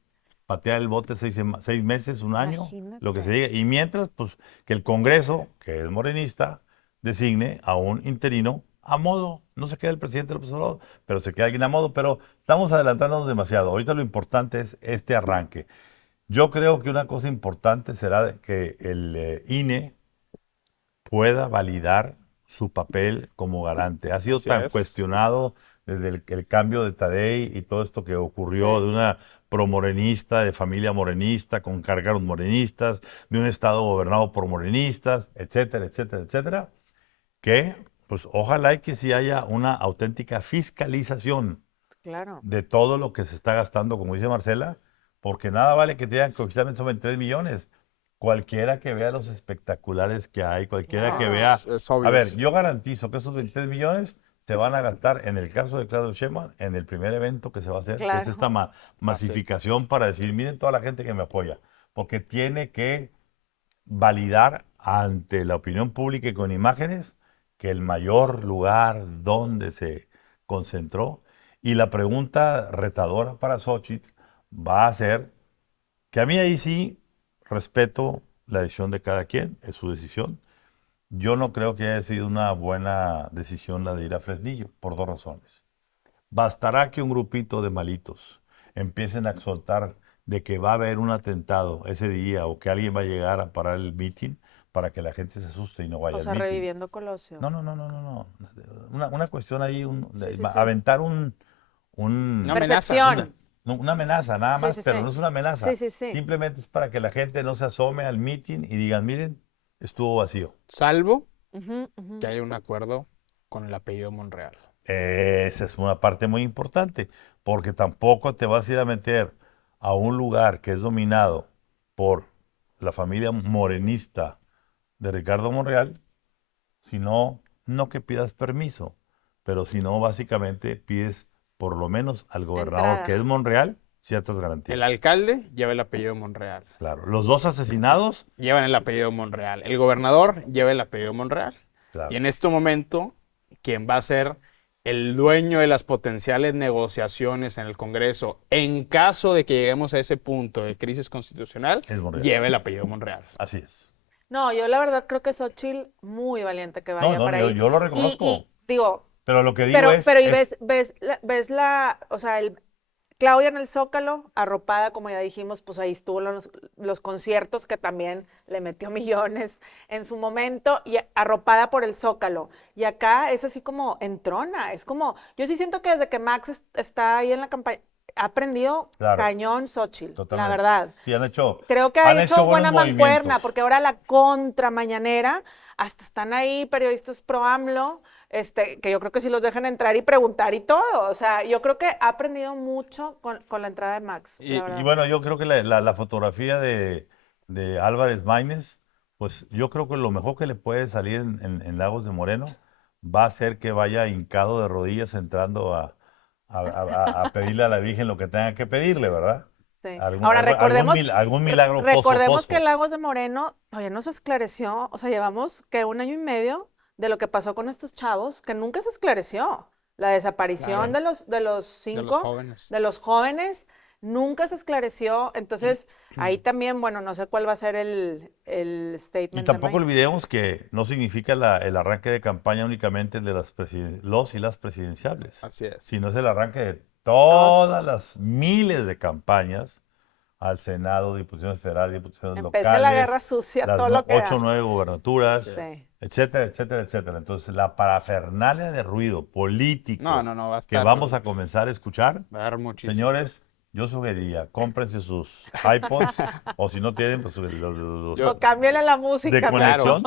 patear el bote 6 meses, un año, lo que se diga. Y mientras, pues, que el Congreso, que es morenista, designe a un interino a modo. No se queda el presidente López Obrador, pero se queda alguien a modo. Pero estamos adelantándonos demasiado. Ahorita lo importante es este arranque. Yo creo que una cosa importante será que el INE pueda validar su papel como garante. Ha sido Así tan es. cuestionado desde el cambio de Tadei y todo esto que ocurrió Sí. de una promorenista, de familia morenista, con cargos morenistas, de un estado gobernado por morenistas, etcétera, etcétera, etcétera, que pues ojalá y que sí haya una auténtica fiscalización Claro. de todo lo que se está gastando, como dice Marcela, porque nada vale que te digan que oficialmente son 23 millones. Cualquiera que vea los espectaculares que hay, cualquiera que No, vea... es A obvio. ver, yo garantizo que esos 23 millones se van a gastar, en el caso de Claudio Sheinbaum, en el primer evento que se va a hacer, que es Claro. esta masificación para decir, miren toda la gente que me apoya, porque tiene que validar ante la opinión pública y con imágenes que el mayor lugar donde se concentró. Y la pregunta retadora para Xochitl va a ser que a mí ahí sí respeto la decisión de cada quien, es su decisión. Yo no creo que haya sido una buena decisión la de ir a Fresnillo, por dos razones. Bastará que un grupito de malitos empiecen a soltar de que va a haber un atentado ese día o que alguien va a llegar a parar el mitin para que la gente se asuste y no vaya O al sea, mitin. reviviendo Colosio. No, no, no, no, no, no. Una cuestión ahí, Sí, sí, sí. aventar Una amenaza. Percepción. una amenaza, nada Sí, más, sí, pero sí. no es una amenaza. Sí, sí, sí. Simplemente es para que la gente no se asome al mitin y digan, miren, estuvo vacío. Salvo Ujú, ujú. que haya un acuerdo con el apellido Monreal. Esa es una parte muy importante, porque tampoco te vas a ir a meter a un lugar que es dominado por la familia morenista de Ricardo Monreal, sino, no que pidas permiso, pero si no, básicamente pides por lo menos al gobernador, Entrada. que es Monreal, ciertas El garantías. alcalde lleva el apellido Monreal. Claro, los dos asesinados, Llevan el apellido Monreal. El gobernador lleva el apellido Monreal. claro. Y en este momento, quien va a ser el dueño de las potenciales negociaciones en el Congreso, en caso de que lleguemos a ese punto de crisis constitucional, Es Monreal. lleva el apellido Monreal. Así es. No, yo la verdad creo que Xochitl muy valiente que vaya No, para yo, ahí. yo lo reconozco, Y digo, pero lo que digo pero, es... pero y es- o sea, Claudia en el Zócalo, arropada, como ya dijimos, pues ahí estuvo los conciertos que también le metió millones en su momento y arropada por el Zócalo. Y acá es así como entrona, es como, yo sí siento que desde que Max está ahí en la campaña, ha aprendido Claro. cañón Xochitl, la Totalmente. verdad. Sí, han hecho, Creo que han ha hecho hecho buenos buena mancuerna, movimientos. porque ahora la contra mañanera, hasta están ahí periodistas pro AMLO, que yo creo que sí los dejan entrar y preguntar y todo. O sea, yo creo que ha aprendido mucho con la entrada de Max, la Y verdad. bueno, yo creo que la fotografía de Álvarez Maínez, pues yo creo que lo mejor que le puede salir en Lagos de Moreno va a ser que vaya hincado de rodillas entrando a pedirle a la Virgen lo que tenga que pedirle, ¿verdad? Sí. Algún, Ahora algún, recordemos, algún milagro recordemos que fosco. Lagos de Moreno todavía no se esclareció. O sea, llevamos que 1 año y medio de lo que pasó con estos chavos, que nunca se esclareció. La desaparición Claro. de los De los 5, jóvenes. de los jóvenes, nunca se esclareció. Entonces, ahí también, bueno, no sé cuál va a ser el Y statement de tampoco Mike. olvidemos que no significa el arranque de campaña únicamente de los y las presidenciables, Así es. sino es el arranque de todas las miles de campañas al Senado, diputaciones federales, diputaciones Empieza la guerra locales, sucia, las todo lo que 8 o da. 9 gubernaturas, Sí. etcétera, etcétera, etcétera. Entonces, la parafernalia de ruido político No, va a que estar. vamos a comenzar a escuchar, Va a dar muchísimo. señores, yo sugeriría, cómprense sus iPods o si no tienen, pues los O cámbiale la de música. conexión.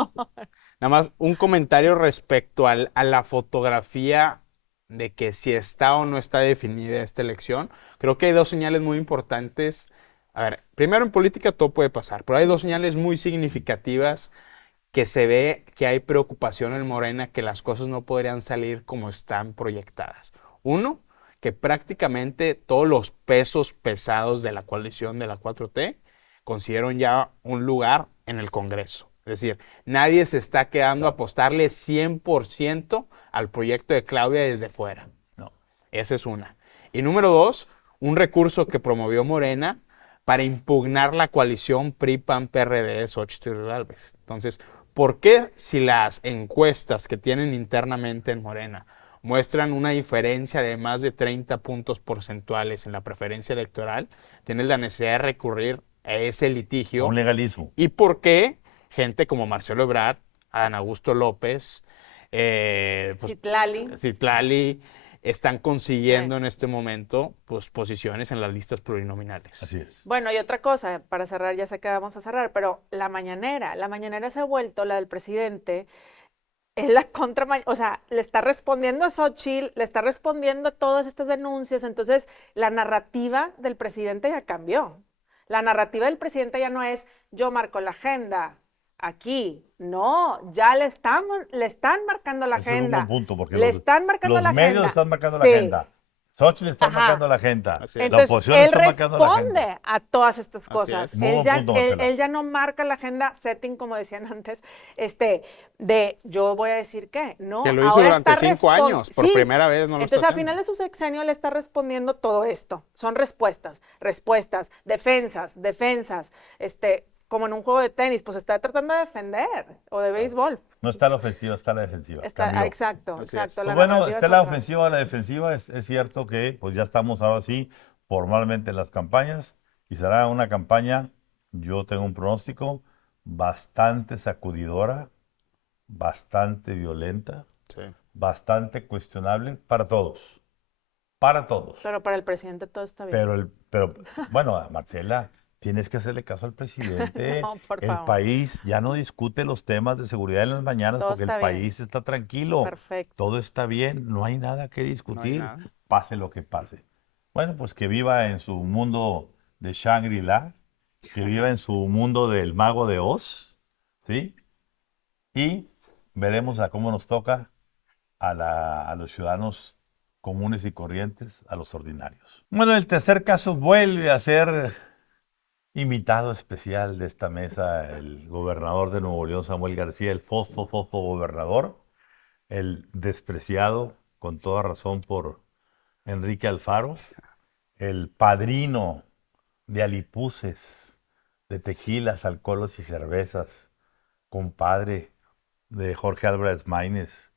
Nada más un comentario respecto a la fotografía de que si está o no está definida esta elección. Creo que hay dos señales muy importantes. A ver, primero en política todo puede pasar, pero hay dos señales muy significativas que se ve que hay preocupación en Morena que las cosas no podrían salir como están proyectadas. Uno, que prácticamente todos los pesos pesados de la coalición de la 4T consiguieron ya un lugar en el Congreso. Es decir, nadie se está quedando a apostarle 100% al proyecto de Claudia desde fuera. No. Esa es una. Y número dos, un recurso que promovió Morena para impugnar la coalición PRI-PAN-PRD de Xochitl Gálvez. Entonces, ¿por qué si las encuestas que tienen internamente en Morena muestran una diferencia de más de 30 puntos porcentuales en la preferencia electoral, tienes la necesidad de recurrir a ese litigio? Un legalismo. ¿Y por qué gente como Marcelo Ebrard, Adán Augusto López, Citlali. Citlali están consiguiendo en este momento pues, posiciones en las listas plurinominales. Así es. Bueno, y otra cosa, para cerrar, ya sé que vamos a cerrar, pero la mañanera se ha vuelto, la del presidente, es la contra, o sea, le está respondiendo a Xochitl, le está respondiendo a todas estas denuncias, entonces la narrativa del presidente ya cambió. La narrativa del presidente ya no es yo marco la agenda aquí, no, ya le están marcando la Ese es un agenda. buen punto, porque Le están marcando los la medios agenda. están marcando la Sí. agenda. Xochitl está Ajá. marcando la agenda. Así es. La Entonces, oposición él está marcando la agenda. responde a todas estas Así cosas. es. Muy Él buen ya, punto, Marcela. él ya no marca la agenda setting, como decían antes, de yo voy a decir qué. No, Que lo hizo ahora durante está 5 años. Por Sí. primera vez no lo está Entonces, al haciendo. final de su sexenio, él está respondiendo todo esto. Son respuestas, defensas, como en un juego de tenis, pues está tratando de defender, o de béisbol. No está la ofensiva, está la defensiva. Cambió. Exacto, Así exacto. es. La Bueno, narrativa está es la otra. ofensiva o la defensiva. Es cierto que pues ya estamos ahora sí formalmente en las campañas y será una campaña, yo tengo un pronóstico, bastante sacudidora, bastante violenta, Sí. bastante cuestionable para todos. Para todos. Pero para el presidente todo está bien. Pero bueno, Marcela, tienes que hacerle caso al presidente. No, por El favor. país ya no discute los temas de seguridad en las mañanas Todo porque el está bien. país está tranquilo. Perfecto. Todo está bien, no hay nada que discutir, nada. pase lo que pase. Bueno, pues que viva en su mundo de Shangri-La, que viva en su mundo del mago de Oz, ¿sí? Y veremos a cómo nos toca a los ciudadanos comunes y corrientes, a los ordinarios. Bueno, el tercer caso vuelve a ser invitado especial de esta mesa, el gobernador de Nuevo León, Samuel García, el fosfo gobernador, el despreciado con toda razón por Enrique Alfaro, el padrino de alipuses, de tequilas, alcoholes y cervezas, compadre de Jorge Álvarez Maínez,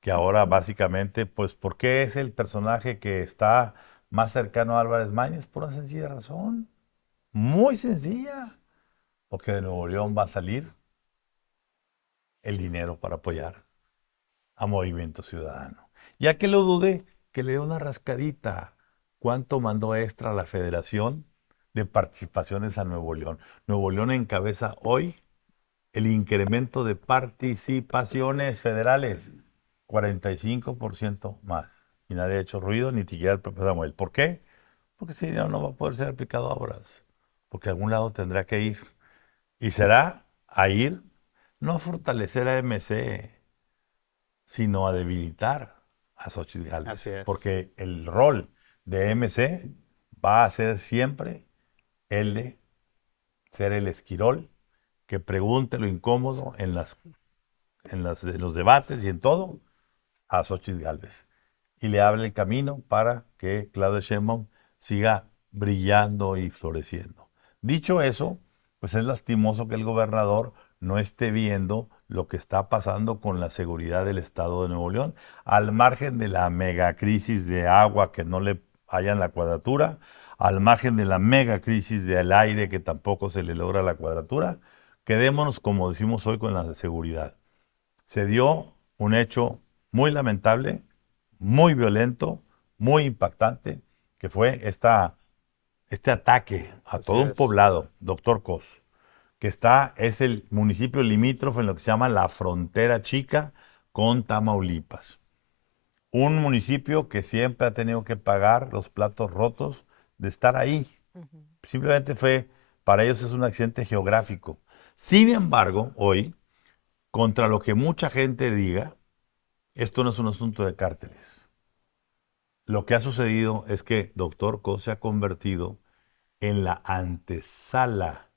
que ahora básicamente, pues, ¿por qué es el personaje que está más cercano a Álvarez Maínez? Por una sencilla razón, muy sencilla, porque de Nuevo León va a salir el dinero para apoyar a Movimiento Ciudadano. Ya que lo dude, que le dé una rascadita. ¿Cuánto mandó extra a la Federación de Participaciones a Nuevo León? Nuevo León encabeza hoy el incremento de participaciones federales, 45% más. Y nadie ha hecho ruido, ni siquiera el propio Samuel. ¿Por qué? Porque ese dinero no va a poder ser aplicado a obras, porque a algún lado tendrá que ir. Y será a ir, no a fortalecer a MC, sino a debilitar a Xochitl Gálvez. Así es. Porque el rol de MC va a ser siempre el de ser el esquirol que pregunte lo incómodo en los debates y en todo a Xochitl Gálvez. Y le abre el camino para que Claudia Sheinbaum siga brillando y floreciendo. Dicho eso, pues es lastimoso que el gobernador no esté viendo lo que está pasando con la seguridad del estado de Nuevo León, al margen de la megacrisis de agua que no le hallan la cuadratura, al margen de la megacrisis del aire que tampoco se le logra la cuadratura. Quedémonos, como decimos hoy, con la seguridad. Se dio un hecho muy lamentable, muy violento, muy impactante, que fue este ataque a Así todo un es. poblado, Doctor Cos, que es el municipio limítrofe en lo que se llama la frontera chica con Tamaulipas. Un municipio que siempre ha tenido que pagar los platos rotos de estar ahí. Simplemente para ellos es un accidente geográfico. Sin embargo, hoy, contra lo que mucha gente diga, esto no es un asunto de cárteles. Lo que ha sucedido es que Doctor Cos se ha convertido en la antesala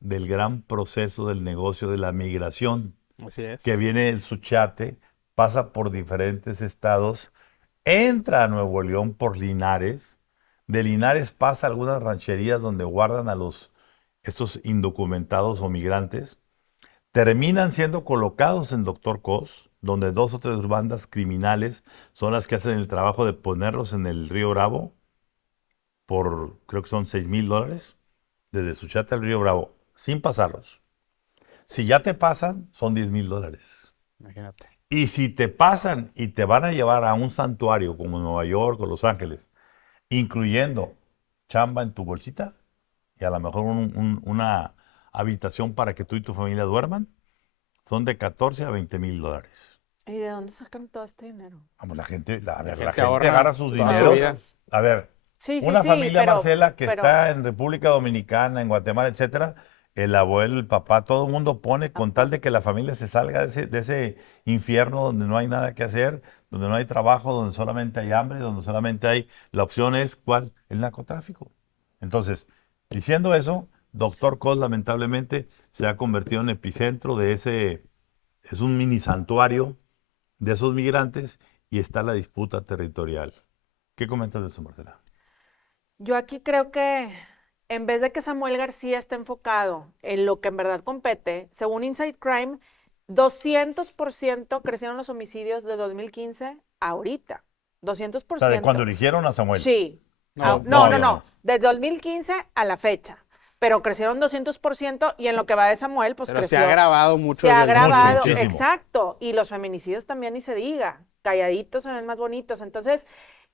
del gran proceso del negocio de la migración, Así es. que viene del Suchiate, pasa por diferentes estados, entra a Nuevo León por Linares, de Linares pasa a algunas rancherías donde guardan a estos indocumentados o migrantes, terminan siendo colocados en Doctor Cos, donde 2 o 3 bandas criminales son las que hacen el trabajo de ponerlos en el Río Bravo por, creo que son $6,000, desde Suchiate al Río Bravo, sin pasarlos. Si ya te pasan, son $10,000. Imagínate. Y si te pasan y te van a llevar a un santuario como Nueva York o Los Ángeles, incluyendo chamba en tu bolsita y a lo mejor una habitación para que tú y tu familia duerman, son de 14 a 20 mil dólares. ¿Y de dónde sacan todo este dinero? Vamos, la gente ahorra agarra sus toda su dineros. vida. A ver, Sí, sí, una sí, familia, pero, Marcela, que pero está en República Dominicana, en Guatemala, etcétera, el abuelo, el papá, todo el mundo pone con tal de que la familia se salga de ese infierno donde no hay nada que hacer, donde no hay trabajo, donde solamente hay hambre, donde solamente hay, la opción es, ¿cuál? El narcotráfico. Entonces, diciendo eso, Doctor Cos lamentablemente se ha convertido en epicentro de ese, es un mini santuario de esos migrantes y está la disputa territorial. ¿Qué comentas de eso, Marcela? yo aquí creo que en vez de que Samuel García esté enfocado en lo que en verdad compete, según Inside Crime, 200% crecieron los homicidios de 2015 a ahorita. O sea, de cuando 200%. eligieron a Samuel. Sí. No, No, ya no. Desde 2015 a la fecha. Pero crecieron 200% y en lo que va de Samuel, pues Pero se creció. ha agravado mucho Se ha desde el agravado, Muchísimo. exacto. Y los feminicidios también ni se diga. Calladitos se ven más bonitos. Entonces,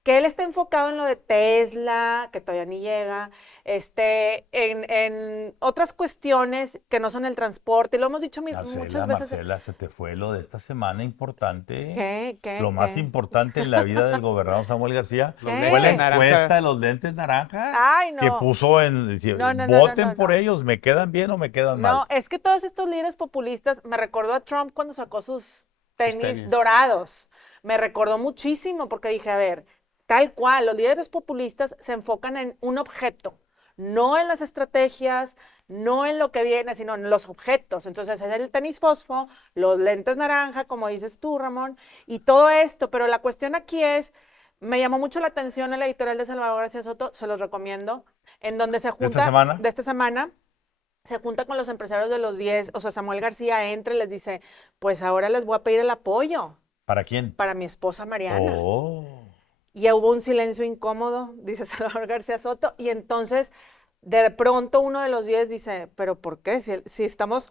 que él esté enfocado en lo de Tesla, que todavía ni llega, en otras cuestiones que no son el transporte. Y lo hemos dicho muchas veces. Marcela, se te fue lo de esta semana importante. ¿Qué? Lo más ¿Qué? importante en la vida del gobernador Samuel García Los ¿Qué? fue la lentes encuesta de naranjas. los lentes naranjas Ay, que no. puso en, decía, No, no, no, voten no, por no. ellos, ¿me quedan bien o me quedan No, mal? es que todos estos líderes populistas, me recordó a Trump cuando sacó sus tenis tenis. dorados. Me recordó muchísimo porque dije, a ver, tal cual, los líderes populistas se enfocan en un objeto, no en las estrategias, no en lo que viene, sino en los objetos. Entonces es el tenis fosfo, los lentes naranja, como dices tú, Ramón, y todo esto. Pero la cuestión aquí es, me llamó mucho la atención el editorial de Salvador García Soto, se los recomiendo, en donde se junta, esta semana? de esta semana, se junta con los empresarios de los 10, o sea, Samuel García entra y les dice, pues ahora les voy a pedir el apoyo ¿Para quién? para mi esposa Mariana. Oh. Y ya hubo un silencio incómodo, dice Salvador García Soto, y entonces de pronto uno de los 10 dice, pero ¿por qué? Si estamos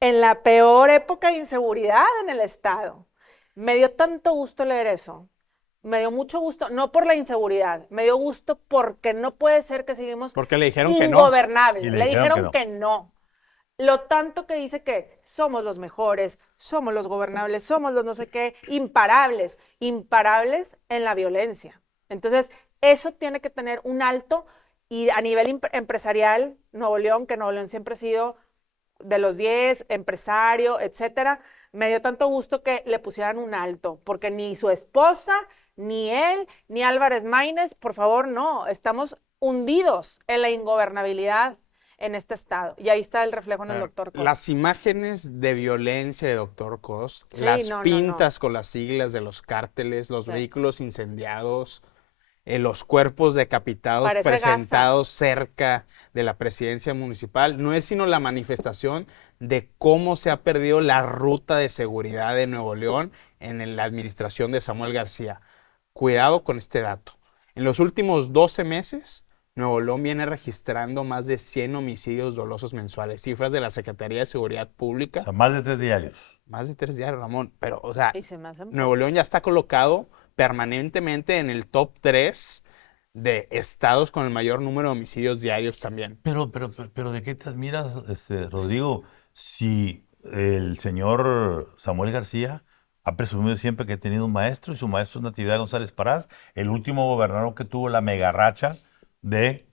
en la peor época de inseguridad en el Estado. Me dio tanto gusto leer eso. Me dio mucho gusto, no por la inseguridad, me dio gusto porque no puede ser que seguimos Porque le dijeron que no. ingobernables. Y Le dijeron que no. Lo tanto que dice que somos los mejores, somos los gobernables, somos los no sé qué, imparables en la violencia. Entonces, eso tiene que tener un alto y a nivel empresarial, Nuevo León, que Nuevo León siempre ha sido de los 10, empresario, etcétera, me dio tanto gusto que le pusieran un alto, porque ni su esposa, ni él, ni Álvarez Maínez, por favor, no, estamos hundidos en la ingobernabilidad en este estado. Y ahí está el reflejo en el doctor Cos. Las imágenes de violencia de Dr. Cos, Sí, las no, no, pintas con las siglas de los cárteles, los Sí. vehículos incendiados, los cuerpos decapitados Parece presentados cerca de la presidencia municipal, no es sino la manifestación de cómo se ha perdido la ruta de seguridad de Nuevo León en la administración de Samuel García. Cuidado con este dato. En los últimos 12 meses, Nuevo León viene registrando más de 100 homicidios dolosos mensuales, cifras de la Secretaría de Seguridad Pública. O sea, más de 3 diarios. Más de 3 diarios, Ramón. Pero, o sea, Y se me hace Nuevo León ya está colocado permanentemente en el top 3 de estados con el mayor número de homicidios diarios también. Pero ¿de qué te admiras, Rodrigo? Si el señor Samuel García ha presumido siempre que ha tenido un maestro y su maestro es Natividad González Parás, el último gobernador que tuvo la mega racha de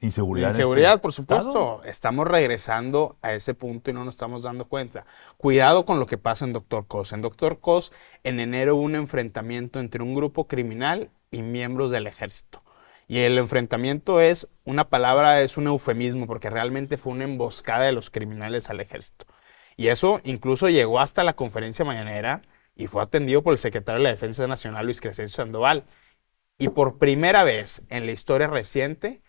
inseguridad. Inseguridad, por estado. supuesto. Estamos regresando a ese punto y no nos estamos dando cuenta. Cuidado con lo que pasa en Dr. Cos. En Dr. Cos, en enero hubo un enfrentamiento entre un grupo criminal y miembros del ejército. Y el enfrentamiento es una palabra, es un eufemismo, porque realmente fue una emboscada de los criminales al ejército. Y eso incluso llegó hasta la conferencia mañanera y fue atendido por el secretario de la Defensa Nacional, Luis Crescencio Sandoval. Y por primera vez en la historia reciente,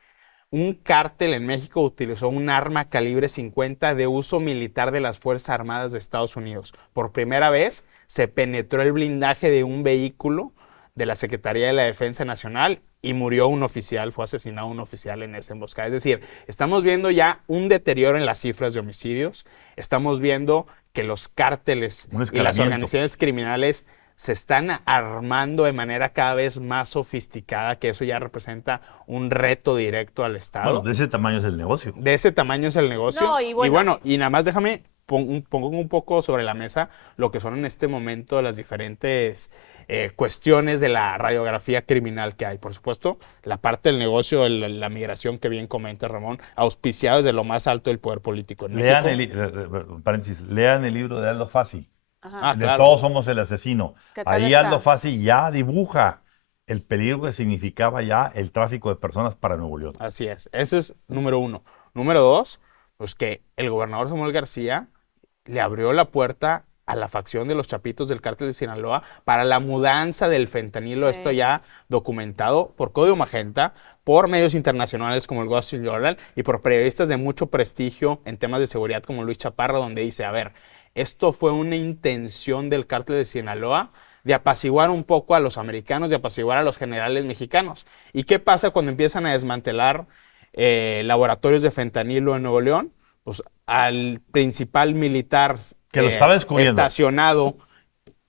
un cártel en México utilizó un arma calibre 50 de uso militar de las Fuerzas Armadas de Estados Unidos. Por primera vez se penetró el blindaje de un vehículo de la Secretaría de la Defensa Nacional y murió un oficial, fue asesinado un oficial en esa emboscada. Es decir, estamos viendo ya un deterioro en las cifras de homicidios, estamos viendo que los cárteles Un y las escalamiento. organizaciones criminales se están armando de manera cada vez más sofisticada, que eso ya representa un reto directo al Estado. Bueno, de ese tamaño es el negocio. De ese tamaño es el negocio. No, y bueno. Y nada más déjame pongo un poco sobre la mesa lo que son en este momento las diferentes cuestiones de la radiografía criminal que hay. Por supuesto, la parte del negocio, la migración que bien comenta Ramón, auspiciado desde lo más alto del poder político en Lean México. paréntesis, lean el libro de Aldo Fassi. Ajá. Ah, De claro. Todos somos el asesino. ¿Qué tal Ahí está? Aldo Fassi ya dibuja el peligro que significaba ya el tráfico de personas para Nuevo León. Así es. Ese es número uno. Número dos, pues que el gobernador Samuel García le abrió la puerta a la facción de los Chapitos del Cártel de Sinaloa para la mudanza del fentanilo, Sí. esto ya documentado por Código Magenta, por medios internacionales como el Wall Street Journal y por periodistas de mucho prestigio en temas de seguridad como Luis Chaparro, donde dice, a ver, esto fue una intención del Cártel de Sinaloa de apaciguar un poco a los americanos, de apaciguar a los generales mexicanos. ¿Y qué pasa cuando empiezan a desmantelar laboratorios de fentanilo en Nuevo León? Pues al principal militar Que lo estaba descubriendo. estacionado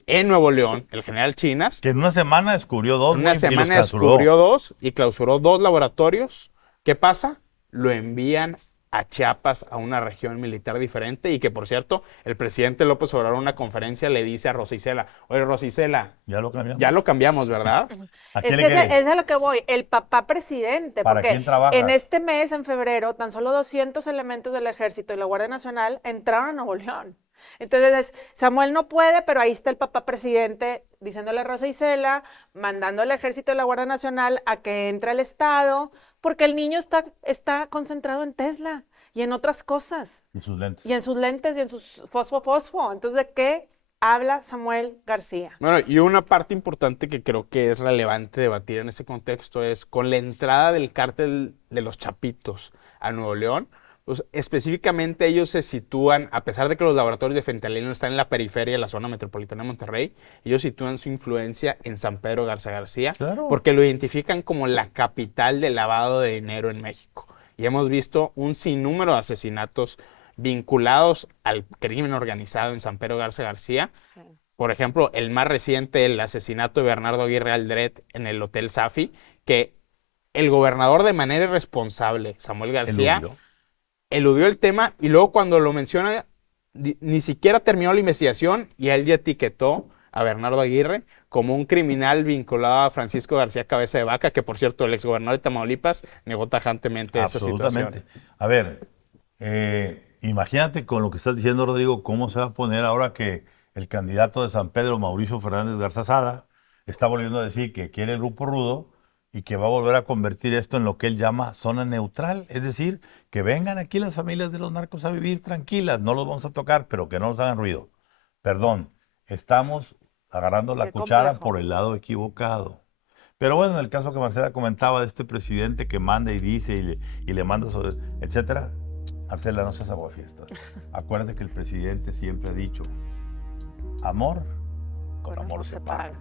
en Nuevo León, el general Chinas, Que en una semana descubrió dos. en una güey, y los semana clausuró. descubrió dos y clausuró dos laboratorios. ¿Qué pasa? Lo envían a Chiapas, a una región militar diferente, y que, por cierto, el presidente López Obrador en una conferencia le dice a Rosa Isela, oye, Rosa Isela, Ya lo cambiamos. ya lo cambiamos, ¿verdad? ¿A Es quién que le cree? es a lo que voy, el papá presidente, ¿Para porque quién trabajas? en este mes, en febrero, tan solo 200 elementos del Ejército y la Guardia Nacional entraron a Nuevo León. Entonces, Samuel no puede, pero ahí está el papá presidente diciéndole a Rosa Isela, mandando al Ejército y la Guardia Nacional a que entre al Estado, porque el niño está concentrado en Tesla y en otras cosas, En sus lentes. y en sus lentes y en sus fosfo. Entonces, ¿de qué habla Samuel García? Bueno, y una parte importante que creo que es relevante debatir en ese contexto es con la entrada del cártel de los Chapitos a Nuevo León, pues específicamente ellos se sitúan, a pesar de que los laboratorios de fentanilo están en la periferia de la zona metropolitana de Monterrey, ellos sitúan su influencia en San Pedro Garza García, Claro. porque lo identifican como la capital del lavado de dinero en México. Y hemos visto un sinnúmero de asesinatos vinculados al crimen organizado en San Pedro Garza García. Sí. Por ejemplo, el más reciente, el asesinato de Bernardo Aguirre Aldret en el Hotel Safi, que el gobernador de manera irresponsable, Samuel García, eludió el tema, y luego cuando lo menciona, ni siquiera terminó la investigación y él ya etiquetó a Bernardo Aguirre como un criminal vinculado a Francisco García Cabeza de Vaca, que por cierto el exgobernador de Tamaulipas negó tajantemente esa situación. Absolutamente. A ver, imagínate con lo que estás diciendo, Rodrigo, cómo se va a poner ahora que el candidato de San Pedro, Mauricio Fernández Garza Sada, está volviendo a decir que quiere el Grupo Rudo y que va a volver a convertir esto en lo que él llama zona neutral. Es decir, que vengan aquí las familias de los narcos a vivir tranquilas, no los vamos a tocar, pero que no nos hagan ruido. Perdón, estamos agarrando la Qué cuchara complejo. por el lado equivocado. Pero bueno, en el caso que Marcela comentaba de este presidente que manda y dice y le manda, etcétera, Marcela, no seas aguafiestas. Acuérdate que el presidente siempre ha dicho, amor con amor se paga.